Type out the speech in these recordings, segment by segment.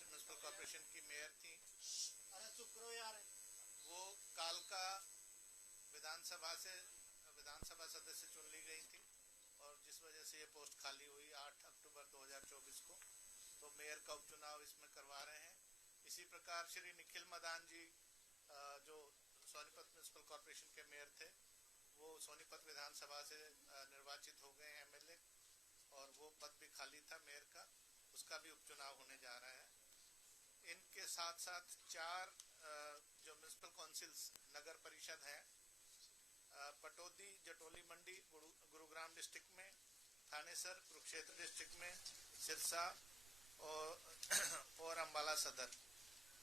Municipal corporation की mayor थी, वो कालका विधानसभा सदस्य चुन ली गई थी और जिस वजह से ये पोस्ट खाली हुई 8 अक्टूबर 2024 को, तो मेयर का उपचुनाव इसमें करवा रहे हैं। इसी प्रकार श्री निखिल मदान जी जो सोनीपत म्युनिसिपल कॉर्पोरेशन के मेयर थे, वो सोनीपत विधानसभा से निर्वाचित हो गए एमएलए और वो पद भी खाली था मेयर का, उसका भी उपचुनाव होने जा रहा है। इनके साथ साथ 4 जो म्युनिसिपल काउंसिल्स नगर परिषद हैं, पटौदी जटोली मंडी गुरुग्राम डिस्ट्रिक्ट में, थानेसर कुरुक्षेत्र डिस्ट्रिक्ट में, सिरसा और अम्बाला सदर,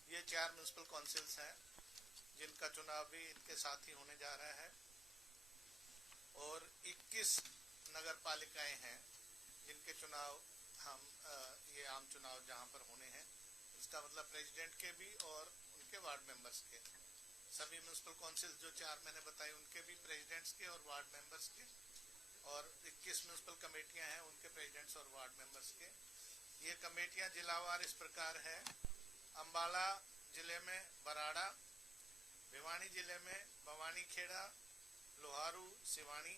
ये 4 म्युनिसिपल काउंसिल्स हैं जिनका चुनाव भी इनके साथ ही होने जा रहा है। और 21 नगर पालिकाएं हैं जिनके चुनाव हम ये आम चुनाव जहां पर होने हैं, इसका मतलब प्रेसिडेंट के भी और उनके वार्ड मेंबर्स के, सभी म्युनिसिपल काउंसिल जो 4 मैंने बताई उनके भी प्रेसिडेंट्स के और वार्ड मेंबर्स के, और 21 म्युनिसिपल कमेटियां हैं उनके प्रेसिडेंट्स और वार्ड मेंबर्स के। ये कमेटियां जिलावार इस प्रकार है: अम्बाला जिले में बराड़ा, भिवानी जिले में भवानी खेड़ा, लोहारू सिवानी,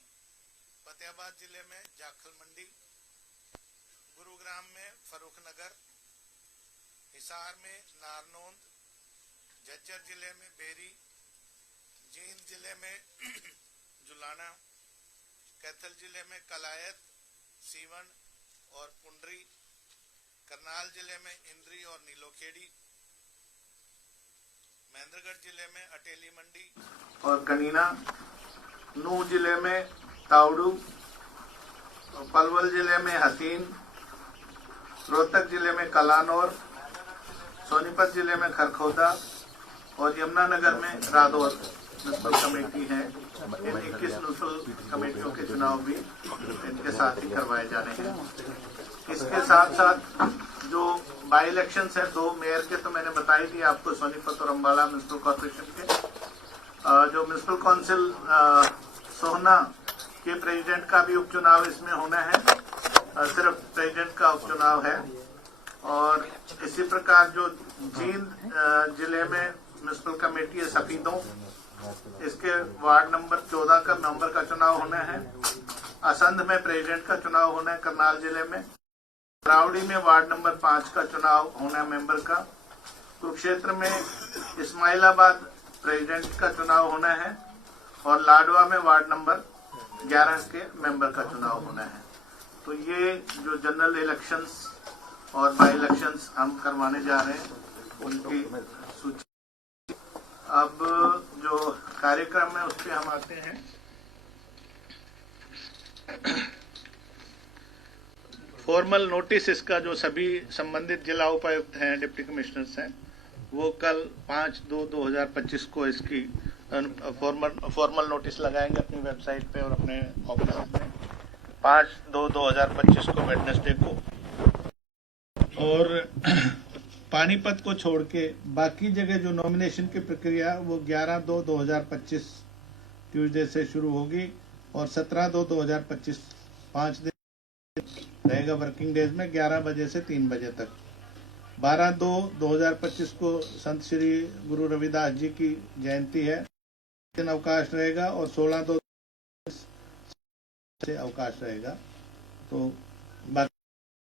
फतेहाबाद जिले में जाखल मंडी, गुरुग्राम में फरूख नगर, हिसार में नारनौंद, झज्जर जिले में बेरी, जींद जिले में जुलाना, कैथल जिले में कलायत, सीवन और पुंडरी, करनाल जिले में इंद्री और नीलोखेड़ी, महेंद्रगढ़ जिले में अटेली मंडी और कनीना, नूह जिले में तावड़ू, पलवल जिले में हसीन, रोहतक जिले में कलानौर, सोनीपत जिले में खरखोदा और यमुनानगर में रादौर म्युनिसिपल कमेटी है। इन 21 म्युनिसिपल कमेटियों के चुनाव भी इनके साथ ही करवाए जा रहे हैं। इसके साथ साथ जो बाई इलेक्शंस हैं 2 मेयर के तो मैंने बता ही दिया आपको, सोनीपत और अम्बाला म्युनिसिपल कॉर्पोरेशन के। जो म्युनिसिपल काउंसिल सोहना के प्रेसिडेंट का भी उपचुनाव इसमें होना है, सिर्फ प्रेसिडेंट का उपचुनाव है। और इसी प्रकार जो जींद जिले में म्युनिसिपल कमेटी है सफीदों, इसके वार्ड नंबर 14 का मेंबर का चुनाव होना है। असंध में प्रेसिडेंट का चुनाव होना है करनाल जिले में। रावड़ी में वार्ड नंबर 5 का चुनाव होना है मेंबर का। कुरुक्षेत्र में इस्माइलाबाद प्रेसिडेंट का चुनाव होना है और लाडवा में वार्ड नंबर 11 के मेंबर का चुनाव होना है। तो ये जो जनरल इलेक्शंस और बाई इलेक्शंस हम करवाने जा रहे हैं उनकी सूची। अब जो कार्यक्रम है उस पर हम आते हैं। फॉर्मल नोटिस इसका जो सभी संबंधित जिला उपायुक्त हैं, डिप्टी कमिश्नर्स हैं, वो कल 5/2/2025 को इसकी फॉर्मल नोटिस लगाएंगे अपनी वेबसाइट पे और अपने ऑफिस में 5/2/2025 को वेडनेसडे को। और पानीपत को छोड़ के बाकी जगह जो नॉमिनेशन की प्रक्रिया वो 11/2/2025 ट्यूसडे से शुरू होगी और 17/2/2025 5 दिन रहेगा वर्किंग डेज में, 11 बजे से 3 बजे तक। 12/2/2025 को संत श्री गुरु रविदास जी की जयंती है, दिन अवकाश रहेगा और 16/2 से अवकाश रहेगा। तो बाकी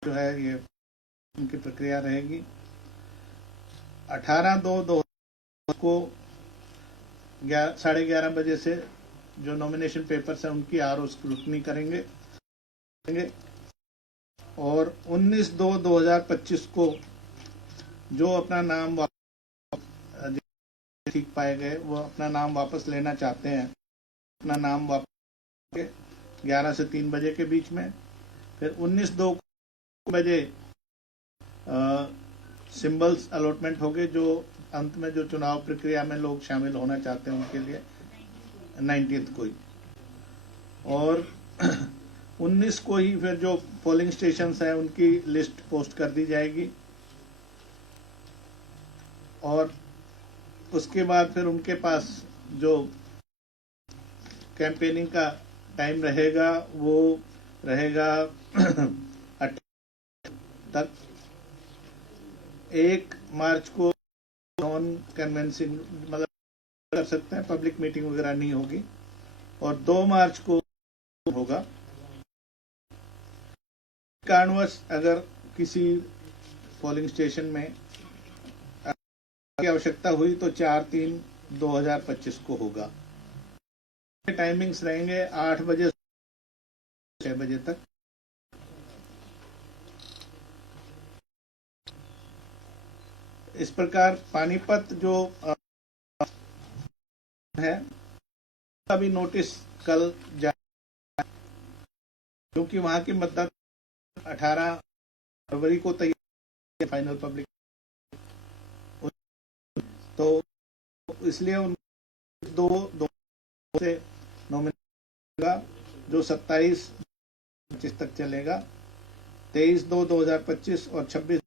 जो है ये उनकी प्रक्रिया रहेगी। 18/2/2025 को 11:30 बजे से जो नॉमिनेशन पेपर्स हैं उनकी आरओ स्क्रूटनी करेंगे। और 19/2/2025 को जो अपना नाम ठीक पाए गए वो अपना नाम वापस लेना चाहते हैं, अपना नाम वापस 11 से 3 बजे के बीच में। फिर 19/2 बजे सिंबल्स अलॉटमेंट हो गए, जो अंत में जो चुनाव प्रक्रिया में लोग शामिल होना चाहते हैं उनके लिए 19th को ही। और 19 को ही फिर जो पोलिंग स्टेशंस हैं उनकी लिस्ट पोस्ट कर दी जाएगी और उसके बाद फिर उनके पास जो कैंपेनिंग का टाइम रहेगा वो रहेगा 28 तक। 1 मार्च को नॉन कन्वेंसिंग मतलब कर सकते हैं, पब्लिक मीटिंग वगैरह नहीं होगी, और 2 मार्च को होगा। कारणवश अगर किसी पोलिंग स्टेशन में की आवश्यकता हुई तो 4/3/2025 को होगा। टाइमिंग्स रहेंगे 8 बजे से 6 बजे तक। इस प्रकार पानीपत जो है अभी नोटिस कल जारी, क्योंकि वहां की मतदान 18 फरवरी को तैयार फाइनल पब्लिक, तो इसलिए उन दो से नॉमिनेशन होगा जो 27-25 तक चलेगा। 23/2/2025 और 26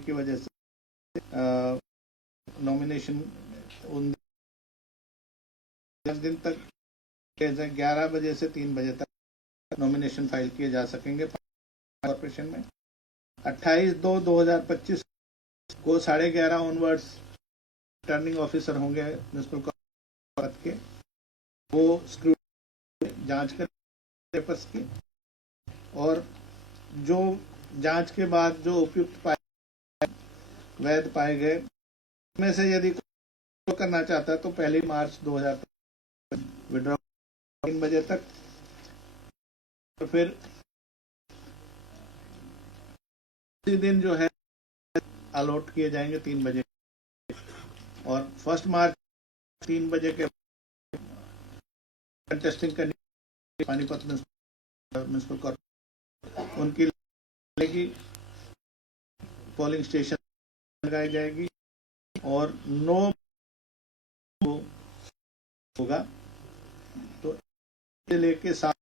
की वजह से नॉमिनेशन उन दिन तक 11 बजे से 3 बजे तक नॉमिनेशन फाइल किए जा सकेंगे कॉर्पोरेशन में। 28/2/2025 को 11:30 ऑनवर्ड्स रिटर्निंग ऑफिसर होंगे म्युनिसिपल कॉर्पोरेशन के, वो स्क्रूटनी जांच कर पेपर्स की, और जो जांच के बाद जो उपयुक्त पाए वैध पाए गए में से यदि कोई करना चाहता है तो 1 मार्च 2025 विड्रॉ 3 बजे तक, तो फिर उसी दिन जो है अलॉट किए जाएंगे 3 बजे, और 1 मार्च 3 बजे के कंटेस्टिंग करनी पानीपत म्युनिसिपल कॉर्पोरेशन उनकी लगेगी, पोलिंग स्टेशन लगाई जाएगी, और 9 होगा, तो लेके 7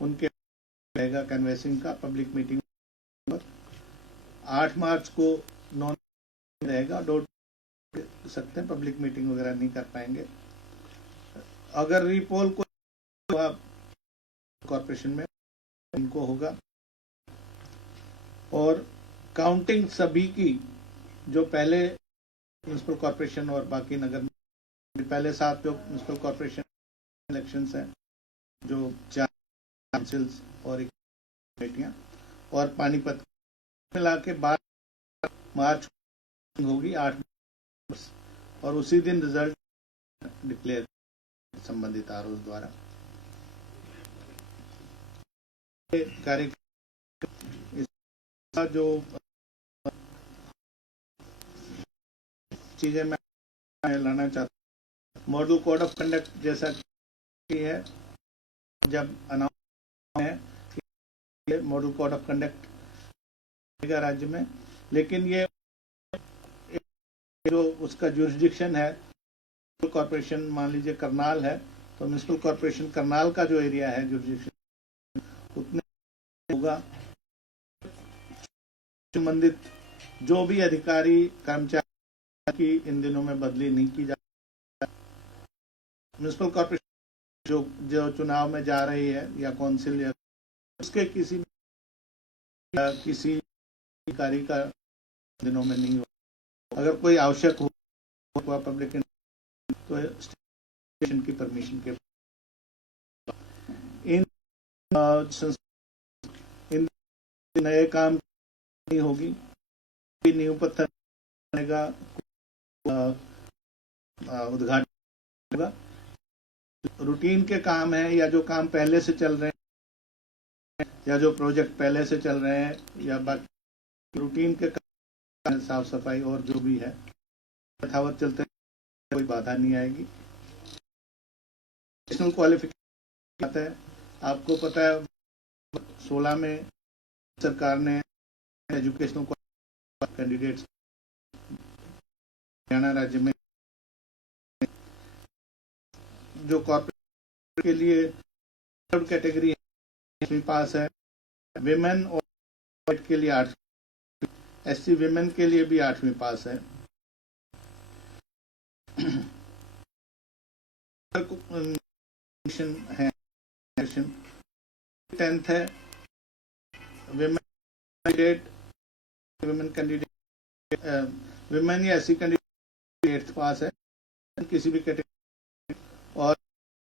उनके रहेगा कैनवेसिंग का पब्लिक मीटिंग। 8 मार्च को नॉन रहेगा, डोर सकते हैं, पब्लिक मीटिंग वगैरह नहीं कर पाएंगे। अगर रीपोल को कॉर्पोरेशन में इनको होगा, और काउंटिंग सभी की जो पहले म्युनिसिपल कॉर्पोरेशन और बाकी नगर में पहले 7 जो म्युनिसिपल कॉर्पोरेशन इलेक्शंस हैं, जो 4 काउंसिल्स और कमेटियां, और पानीपत मिला के 12 मार्च होगी 8 मार्च, और उसी दिन रिजल्ट डिक्लेयर संबंधित आरओ द्वारा। कार्यक्रम इसका जो चीजें मैं लाना चाहता हूँ, मॉडल कोड ऑफ कंडक्ट जैसा कि है, जब अनाउंस है कि मॉडल कोड ऑफ कंडक्ट राज्य में, लेकिन ये जो उसका जुरिस्डिक्शन है कॉर्पोरेशन, मान लीजिए करनाल है, तो म्युनिसिपल कॉर्पोरेशन करनाल का जो एरिया है जुरिस्डिक्शन उतने होगा। संबंधित जो भी अधिकारी कर्मचारी की इन दिनों में बदली नहीं की जा, म्युनिसिपल कॉर्पोरेशन जो चुनाव में जा रही है या काउंसिल या उसके किसी अधिकारी का दिनों में नहीं हो। अगर कोई आवश्यक हुआ पब्लिक तो स्टेशन की परमिशन के इन नए काम नहीं होगी, नींव पत्थर का उद्घाटन होगा। रूटीन के काम है या जो काम पहले से चल रहे हैं या जो प्रोजेक्ट पहले से चल रहे हैं या बाकी रूटीन के काम, साफ सफाई और जो भी है यथावत चलते, कोई बाधा नहीं आएगी। नेशनल क्वालिफिकेशन आता है, आपको पता है 16 में सरकार ने एजुकेशनल कैंडिडेट्स हरियाणा राज्य में जो कॉर्पोरेट के लिए थर्ड कैटेगरी 8वीं पास है, विमेन और के लिए 8वीं, एससी विमेन के लिए भी 8वीं पास है। है 10th है, विमेन वुमेन कैंडिडेट वुमेन या एससी कैंडिडेट 8th पास है किसी भी कैटेगरी, और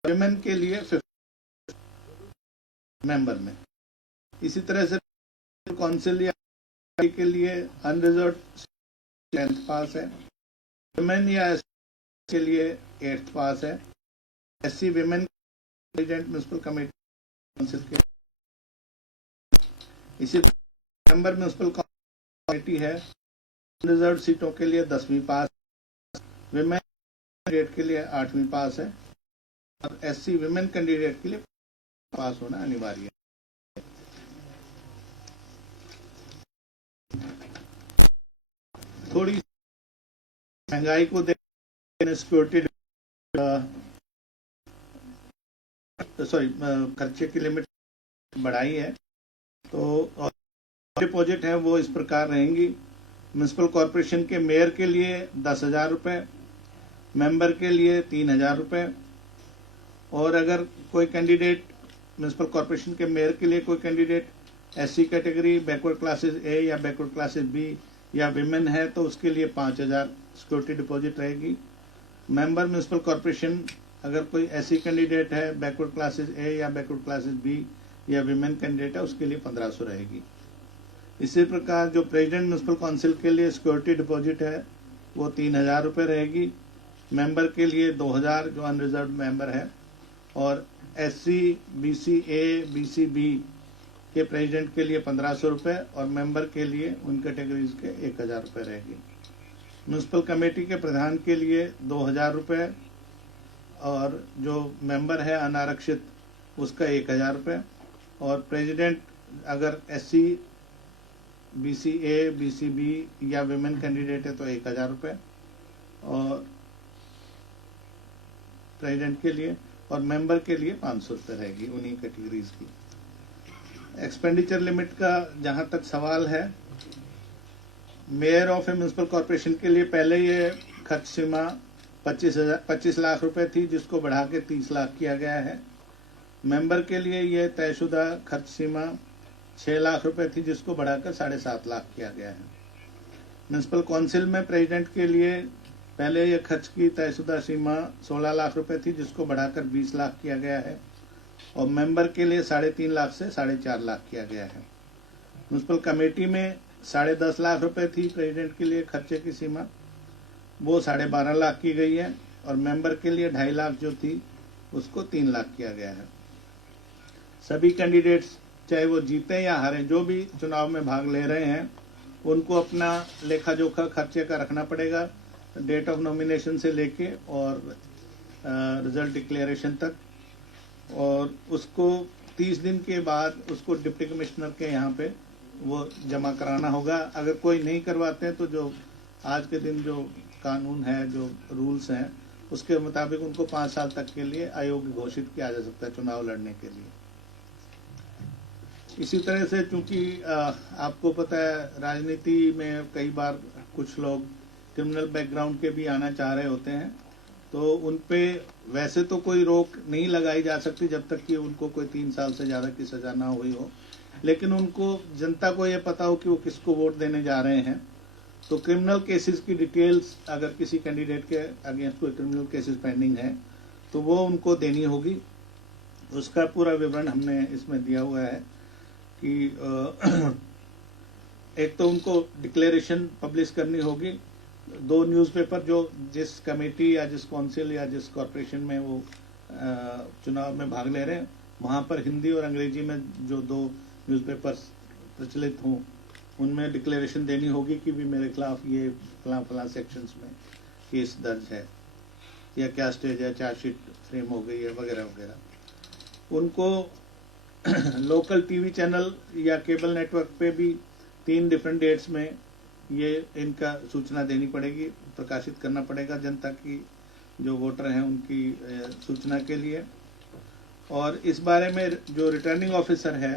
वुमेन के लिए 5th मेंबर में। इसी तरह से काउंसिल या के लिए अनरिजर्व 10th पास है, वुमेन या एससी के लिए 8th पास है, SC women president municipal committee council के। इसी मेंबर म्युनिसिपल कमेटी है रिजर्व सीटों के लिए 10वीं पास, विमेन कैंडिडेट के लिए 8वीं पास है, और एससी विमेन कैंडिडेट के लिए पास होना अनिवार्य है। थोड़ी महंगाई को देखकर सिक्योरिटी खर्चे की लिमिट बढ़ाई है। तो डिपॉजिट है वो इस प्रकार रहेंगी। म्युनिसिपल कॉरपोरेशन के मेयर के लिए 10,000 रुपये, मेंबर के लिए 3,000 रुपये, और अगर कोई कैंडिडेट म्युनिसिपल कॉरपोरेशन के मेयर के लिए कोई candidate SC category, backward classes A या बैकवर्ड क्लासेस बी या विमेन है तो उसके लिए 5,000 सिक्योरिटी डिपॉजिट रहेगी। मेंबर म्युनिसिपल कॉरपोरेशन अगर कोई ऐसी कैंडिडेट है बैकवर्ड क्लासेस ए या बैकवर्ड क्लासेस बी या विमेन कैंडिडेट है उसके लिए 1,500 रहेगी। इसी प्रकार जो प्रेसिडेंट म्युनिसिपल काउंसिल के लिए सिक्योरिटी डिपॉजिट है वो 3,000 रुपये रहेगी, मेंबर के लिए 2,000 जो अनरिजर्व मेंबर है, और SC BC A BC B के प्रेसिडेंट के लिए 1,500 रुपये और मेंबर के लिए उन कैटेगरीज के 1,000 रुपये रहेगी। म्युनिसिपल कमेटी के प्रधान के लिए 2,000 रुपये और जो मेंबर है अनारक्षित उसका 1,000 रुपये, और प्रेसिडेंट अगर SC BC A BC B या विमेन कैंडिडेट है तो 1,000 रुपये और प्रेसिडेंट के लिए, और मेंबर के लिए 500 रुपये रहेगी उन्हीं कैटेगरीज की। एक्सपेंडिचर लिमिट का जहां तक सवाल है, mayor of A municipal corporation के लिए पहले ये खर्च सीमा 25 लाख रुपए थी जिसको बढ़ा के 30 लाख किया गया है। मेंबर के लिए ये तयशुदा खर्च सीमा 6 लाख रुपए थी जिसको बढ़ाकर 7.5 लाख किया गया है। म्युनिसिपल काउंसिल में प्रेसिडेंट के लिए पहले ये खर्च की तयशुदा सीमा 16 लाख रुपए थी जिसको बढ़ाकर 20 लाख किया गया है, और मेंबर के लिए 3.5 लाख से 4.5 लाख किया गया है। म्युनिसिपल कमेटी में 10.5 लाख रुपए थी प्रेसिडेंट के लिए खर्चे की सीमा, वो 12.5 लाख की गई है, और मेंबर के लिए 2.5 लाख जो थी उसको 3 लाख किया गया है। सभी कैंडिडेट्स चाहे वो जीते या हारे, जो भी चुनाव में भाग ले रहे हैं उनको अपना लेखा जोखा खर्चे का रखना पड़ेगा, डेट ऑफ नॉमिनेशन से लेके और रिजल्ट डिक्लेरेशन तक, और उसको 30 दिन के बाद उसको डिप्टी कमिश्नर के यहाँ पे वो जमा कराना होगा। अगर कोई नहीं करवाते हैं तो जो आज के दिन जो कानून है, जो रूल्स हैं, उसके मुताबिक उनको 5 साल तक के लिए अयोग्य घोषित किया जा सकता है चुनाव लड़ने के लिए। इसी तरह से चूंकि आपको पता है राजनीति में कई बार कुछ लोग क्रिमिनल बैकग्राउंड के भी आना चाह रहे होते हैं, तो उन पे वैसे तो कोई रोक नहीं लगाई जा सकती जब तक कि उनको कोई 3 साल से ज्यादा की सजा ना हुई हो, लेकिन उनको जनता को ये पता हो कि वो किसको वोट देने जा रहे हैं। तो क्रिमिनल केसेस की डिटेल्स अगर किसी कैंडिडेट के अगेंस्ट कोई क्रिमिनल केसेस पेंडिंग है तो वो उनको देनी होगी। उसका पूरा विवरण हमने इसमें दिया हुआ है कि एक तो उनको डिक्लेरेशन पब्लिश करनी होगी, 2 न्यूज़पेपर जो जिस कमेटी या जिस काउंसिल या जिस कॉरपोरेशन में वो चुनाव में भाग ले रहे हैं वहां पर हिंदी और अंग्रेजी में जो 2 न्यूज़पेपर प्रचलित हों उनमें डिक्लेरेशन देनी होगी कि भी मेरे खिलाफ ये फला सेक्शंस में केस दर्ज है या क्या स्टेज है, चार्जशीट फ्रेम हो गई है वगैरह वगैरह। उनको लोकल टीवी चैनल या केबल नेटवर्क पे भी 3 डिफरेंट डेट्स में ये इनका सूचना देनी पड़ेगी, प्रकाशित करना पड़ेगा जनता की जो वोटर हैं उनकी सूचना के लिए। और इस बारे में जो रिटर्निंग ऑफिसर है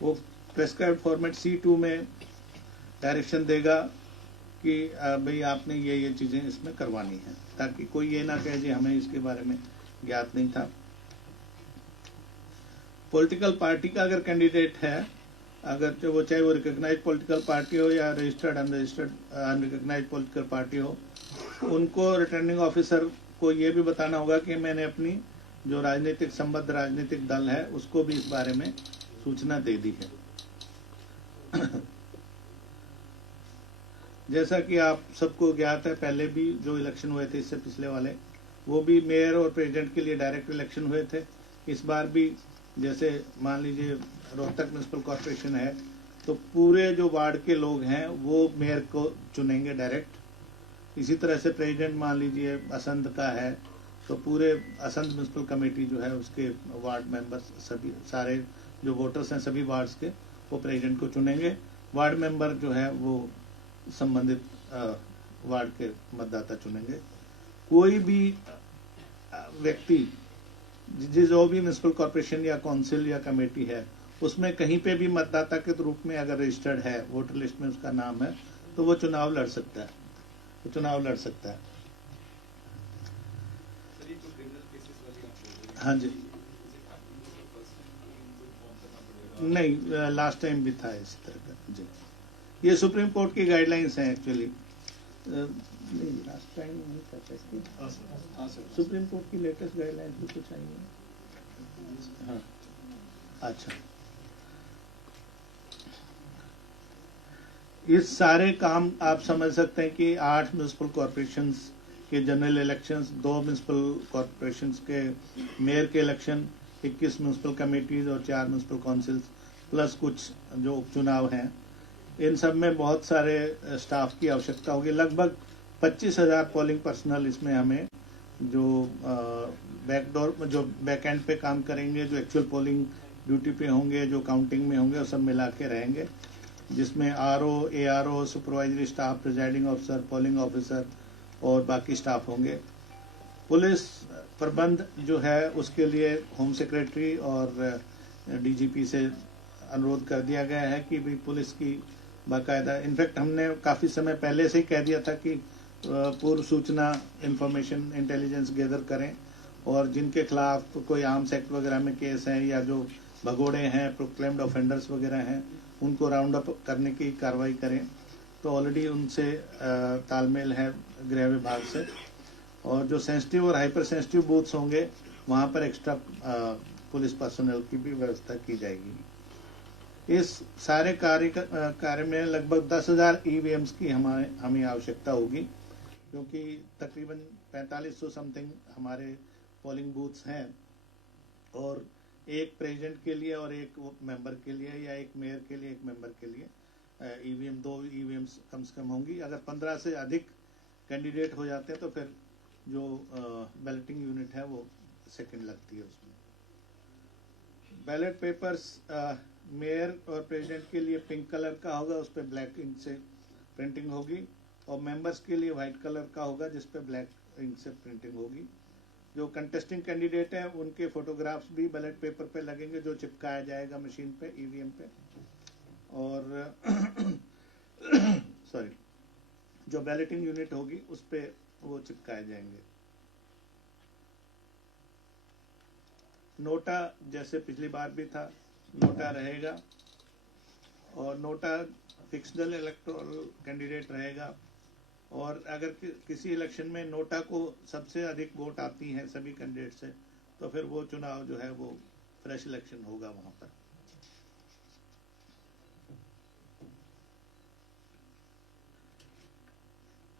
वो प्रेस्क्राइब्ड फॉर्मेट C2 में डायरेक्शन देगा कि भाई आपने ये चीजें इसमें करवानी है, ताकि कोई ये ना कहे जी हमें इसके बारे में ज्ञात नहीं था। पॉलिटिकल पार्टी का अगर कैंडिडेट है, अगर जो वो चाहे वो रिकॉग्नाइज पॉलिटिकल पार्टी हो या registered unregistered unrecognised political party हो, उनको रिटर्निंग ऑफिसर को ये भी बताना होगा कि मैंने अपनी जो राजनीतिक संबद्ध राजनीतिक दल है उसको भी इस बारे में सूचना दे दी है। जैसा कि आप सबको ज्ञात है, पहले भी जो इलेक्शन हुए थे इससे पिछले वाले, वो भी मेयर और प्रेसिडेंट के लिए डायरेक्ट इलेक्शन हुए थे। इस बार भी जैसे मान लीजिए रोहतक म्यूनिसिपल कॉर्पोरेशन है, तो पूरे जो वार्ड के लोग हैं वो मेयर को चुनेंगे डायरेक्ट। इसी तरह से प्रेसिडेंट मान लीजिए असंध का है, तो पूरे असंध म्यूनिसिपल कमेटी जो है उसके वार्ड मेंबर्स सभी सारे जो वोटर्स हैं सभी वार्ड्स के, वो प्रेसिडेंट को चुनेंगे। वार्ड मेंबर जो है वो संबंधित वार्ड के मतदाता चुनेंगे। कोई भी व्यक्ति जो भी म्यूनिसिपल कॉर्पोरेशन या काउंसिल या कमेटी है उसमें कहीं पे भी मतदाता के रूप में अगर रजिस्टर्ड है, वोटर लिस्ट में उसका नाम है, तो वो चुनाव लड़ सकता है, वो चुनाव लड़ सकता है। हाँ जी, नहीं, लास्ट टाइम भी था इस तरह का जी। ये सुप्रीम कोर्ट की गाइडलाइंस हैं एक्चुअली। नहीं, लास्ट टाइम नहीं कर सकते, सुप्रीम कोर्ट की लेटेस्ट गाइडलाइंस भी कुछ आई है। हाँ, अच्छा, इस सारे काम आप समझ सकते हैं कि 8 म्यूनिसिपल कॉर्पोरेशंस के जनरल इलेक्शंस, 2 म्यूनिसिपल कॉर्पोरेशंस के मेयर के इलेक्शन, 21 म्यूनिसिपल कमेटीज और 4 म्यूनिसिपल काउंसिल्स प्लस कुछ जो उपचुनाव हैं, इन सब में बहुत सारे स्टाफ की आवश्यकता होगी। लगभग 25,000 पोलिंग पर्सनल इसमें हमें जो बैकडोर जो बैक एंड पे काम करेंगे, जो एक्चुअल पोलिंग ड्यूटी पे होंगे, जो काउंटिंग में होंगे, वो सब मिला के रहेंगे, जिसमें RO, ARO, supervisory staff, presiding officer, polling officer और बाकी स्टाफ होंगे। पुलिस प्रबंध जो है उसके लिए होम सेक्रेटरी और डीजीपी से अनुरोध कर दिया गया है कि भी पुलिस की बाकायदा, इनफैक्ट हमने काफ़ी समय पहले से ही कह दिया था कि पूर्व सूचना इंफॉर्मेशन इंटेलिजेंस गैदर करें, और जिनके खिलाफ कोई आर्म्स एक्ट वगैरह में केस हैं या जो भगोड़े हैं, प्रोक्लेम्ड ऑफेंडर्स वगैरह हैं, उनको राउंड अप करने की कार्रवाई करें। तो ऑलरेडी उनसे तालमेल है गृह विभाग से, और जो सेंसिटिव और हाइपर सेंसिटिव बूथ्स होंगे वहाँ पर एक्स्ट्रा पुलिस पर्सनल की भी व्यवस्था की जाएगी। इस सारे कार्य में लगभग 10,000 ईवीएम्स की हमें आवश्यकता होगी, क्योंकि तकरीबन 4500 समथिंग हमारे पोलिंग बूथ्स हैं, और एक प्रेसिडेंट के लिए और एक मेंबर के लिए, या एक मेयर के लिए एक मेंबर के लिए ईवीएम 2 ईवीएम्स कम से कम होंगी। अगर 15 से अधिक कैंडिडेट हो जाते हैं तो फिर जो बैलेटिंग यूनिट है वो सेकंड लगती है उसमें। बैलेट पेपर्स मेयर और प्रेसिडेंट के लिए पिंक कलर का होगा, उस पर ब्लैक इंक से प्रिंटिंग होगी, और मेंबर्स के लिए व्हाइट कलर का होगा जिस पे ब्लैक इंक से प्रिंटिंग होगी। जो कंटेस्टिंग कैंडिडेट हैं उनके फोटोग्राफ्स भी बैलेट पेपर पे लगेंगे, जो चिपकाया जाएगा मशीन पे, ईवीएम पे, और सॉरी, जो बैलेटिंग यूनिट होगी उस पे वो चिपकाए जाएंगे। नोटा जैसे पिछली बार भी था, नोटा रहेगा, और नोटा फिक्सड इलेक्टोरल कैंडिडेट रहेगा, और अगर किसी इलेक्शन में नोटा को सबसे अधिक वोट आती हैं सभी कैंडिडेट से, तो फिर वो चुनाव जो है वो फ्रेश इलेक्शन होगा वहां पर।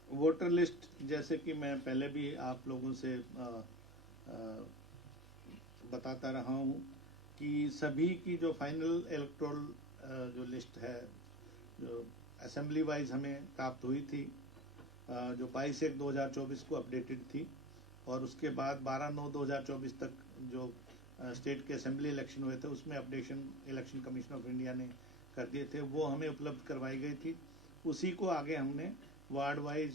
वोटर लिस्ट जैसे कि मैं पहले भी आप लोगों से बताता रहा हूं कि सभी की जो फाइनल इलेक्टोरल जो लिस्ट है, जो असेंबली वाइज हमें प्राप्त हुई थी, जो 22/1/2024 को अपडेटेड थी, और उसके बाद 12/9/2024 तक जो स्टेट के असेंबली इलेक्शन हुए थे उसमें updation election commission of India ने कर दिए थे, वो हमें उपलब्ध करवाई गई थी। उसी को आगे हमने वार्ड वाइज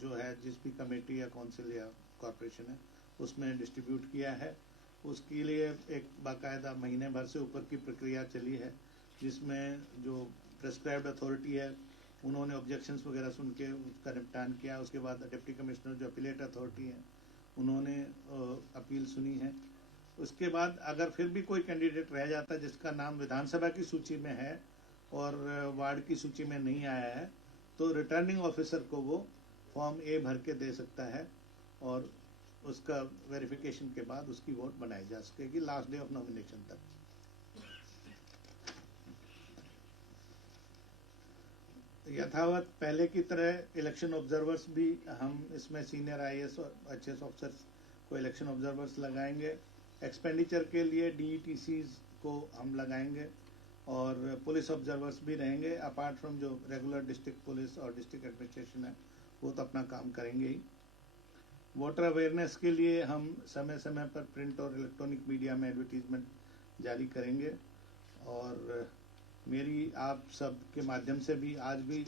जो है जिस भी कमेटी या काउंसिल या कॉर्पोरेशन है उसमें डिस्ट्रीब्यूट किया है। उसके लिए एक बाकायदा महीने भर से ऊपर की प्रक्रिया चली है, जिसमें जो प्रेस्क्राइब्ड अथॉरिटी है उन्होंने ऑब्जेक्शंस वगैरह सुन के उसका निपटान किया। उसके बाद डिप्टी कमिश्नर जो अपीलेट अथॉरिटी है उन्होंने अपील सुनी है, उसके बाद अगर फिर भी कोई कैंडिडेट रह जाता जिसका नाम विधानसभा की सूची में है और वार्ड की सूची में नहीं आया है, तो रिटर्निंग ऑफिसर को वो फॉर्म ए भर के दे सकता है और उसका वेरिफिकेशन के बाद उसकी वोट बनाई जा सकेगी लास्ट डे ऑफ नॉमिनेशन तक। यथावत पहले की तरह इलेक्शन ऑब्जर्वर्स भी हम इसमें सीनियर आईएएस और आईएएस ऑफिसर्स को इलेक्शन ऑब्जर्वर्स लगाएंगे। एक्सपेंडिचर के लिए डीईटीसीज को हम लगाएंगे और पुलिस ऑब्जर्वर्स भी रहेंगे, अपार्ट फ्रॉम जो रेगुलर डिस्ट्रिक्ट पुलिस और डिस्ट्रिक्ट एडमिनिस्ट्रेशन है वो तो अपना काम करेंगे ही। वोटर अवेयरनेस के लिए हम समय समय पर प्रिंट और इलेक्ट्रॉनिक मीडिया में एडवर्टीजमेंट जारी करेंगे और मेरी आप सब के माध्यम से भी आज भी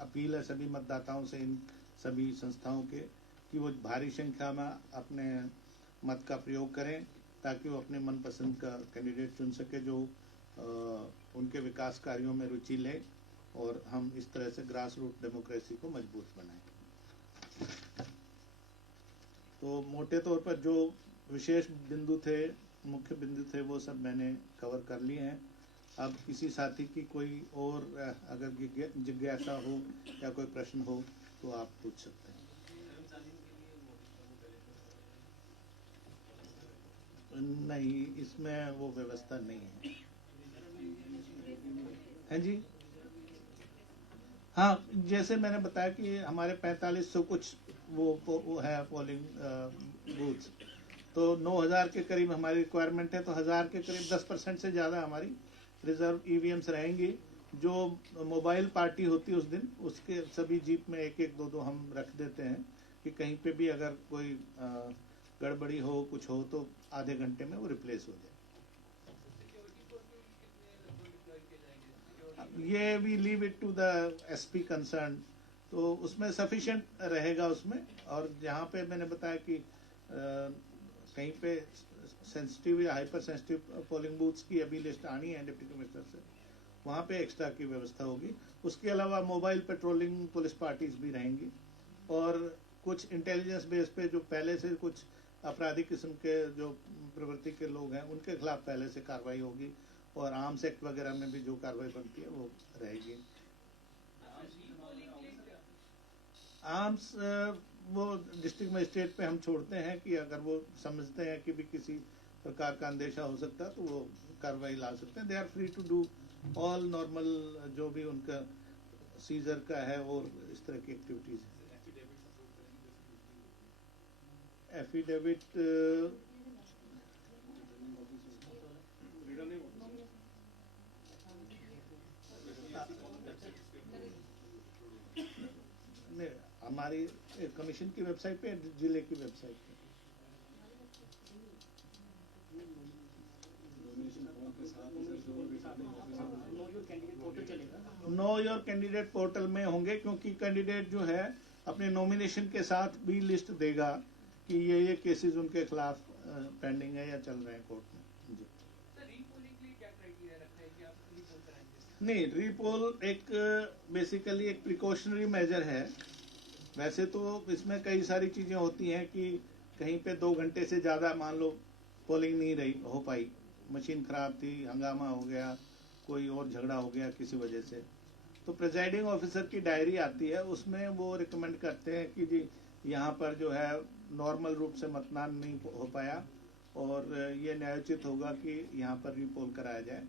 अपील है सभी मतदाताओं से, इन सभी संस्थाओं के, कि वो भारी संख्या में अपने मत का प्रयोग करें ताकि वो अपने मनपसंद का कैंडिडेट चुन सके जो उनके विकास कार्यों में रुचि ले और हम इस तरह से ग्रास रूट डेमोक्रेसी को मजबूत बनाएं। तो मोटे तौर पर जो विशेष बिंदु थे, मुख्य बिंदु थे, वो सब मैंने कवर कर लिए हैं। अब किसी साथी की कोई और अगर जिज्ञासा हो या कोई प्रश्न हो तो आप पूछ सकते हैं। नहीं, इसमें वो व्यवस्था नहीं है। हैं जी? हाँ, जैसे मैंने बताया कि हमारे 4500 कुछ वो है पोलिंग बूथ्स, तो 9000 के करीब हमारी रिक्वायरमेंट है, तो 1000 के करीब 10% से ज़्यादा हमारी रिजर्व ईवीएम्स रहेंगी। जो मोबाइल पार्टी होती है उस दिन, उसके सभी जीप में एक एक दो दो हम रख देते हैं कि कहीं पे भी अगर कोई गड़बड़ी हो, कुछ हो, तो आधे घंटे में वो रिप्लेस हो जाए। ये we leave it to the SP concern, तो उसमें सफिशिएंट रहेगा उसमें। और जहाँ पे मैंने बताया कि कहीं पे सेंसिटिव या हाइपर सेंसिटिव पोलिंग बूथ्स की अभी लिस्ट आनी है डिप्टी कमिश्नर से, वहाँ पे एक्स्ट्रा की व्यवस्था होगी। उसके अलावा मोबाइल पेट्रोलिंग पुलिस पार्टीज भी रहेंगी और कुछ इंटेलिजेंस बेस पे जो पहले से कुछ आपराधिक किस्म के जो प्रवृत्ति के लोग हैं उनके खिलाफ पहले से कार्रवाई होगी और आर्म्स एक्ट वगैरह में भी जो कार्रवाई बनती है वो रहेगी। आर्म्स वो डिस्ट्रिक्ट मजिस्ट्रेट पे हम छोड़ते हैं कि अगर वो समझते हैं कि भी किसी प्रकार का अंदेशा हो सकता है तो वो कार्रवाई ला सकते हैं। They are free to do all normal जो भी उनका सीजर का है और इस तरह की एक्टिविटीज है। एफिडेविट हमारी कमीशन की वेबसाइट पे, जिले की वेबसाइट पे नो योर कैंडिडेट पोर्टल में होंगे, क्योंकि कैंडिडेट जो है अपने नॉमिनेशन के साथ भी लिस्ट देगा कि ये केसेस उनके खिलाफ पेंडिंग है या चल रहे हैं कोर्ट में। जी नहीं, रीपोल एक बेसिकली एक प्रिकॉशनरी मेजर है। वैसे तो इसमें कई सारी चीजें होती हैं कि कहीं पे 2 घंटे से ज्यादा मान लो पोलिंग नहीं हो पाई, मशीन खराब थी, हंगामा हो गया, कोई और झगड़ा हो गया किसी वजह से, तो प्रिजाइडिंग ऑफिसर की डायरी आती है, उसमें वो रिकमेंड करते हैं कि जी यहाँ पर जो है नॉर्मल रूप से मतदान नहीं हो पाया और ये न्यायोचित होगा कि यहाँ पर रीपोल कराया जाए।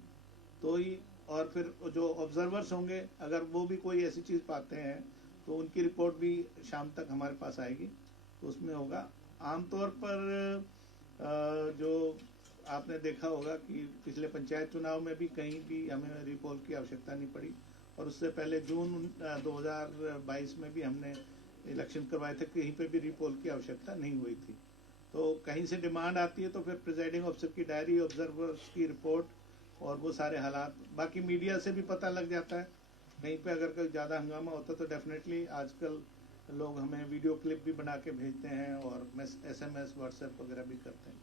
तो ही और फिर जो ऑब्जर्वर्स होंगे अगर वो भी कोई ऐसी चीज पाते हैं तो उनकी रिपोर्ट भी शाम तक हमारे पास आएगी, तो उसमें होगा। आमतौर पर जो आपने देखा होगा कि पिछले पंचायत चुनाव में भी कहीं भी हमें रीपोल की आवश्यकता नहीं पड़ी और उससे पहले जून 2022 में भी हमने इलेक्शन करवाए थे, कहीं पे भी रीपोल की आवश्यकता नहीं हुई थी। तो कहीं से डिमांड आती है तो फिर प्रिजाइडिंग ऑफिसर की डायरी, ऑब्जर्वर्स की रिपोर्ट और वो सारे हालात, बाकी मीडिया से भी पता लग जाता है। कहीं पे अगर कोई ज़्यादा हंगामा होता तो डेफिनेटली आजकल लोग हमें वीडियो क्लिप भी बना के भेजते हैं और SMS, व्हाट्सएप वगैरह भी करते हैं।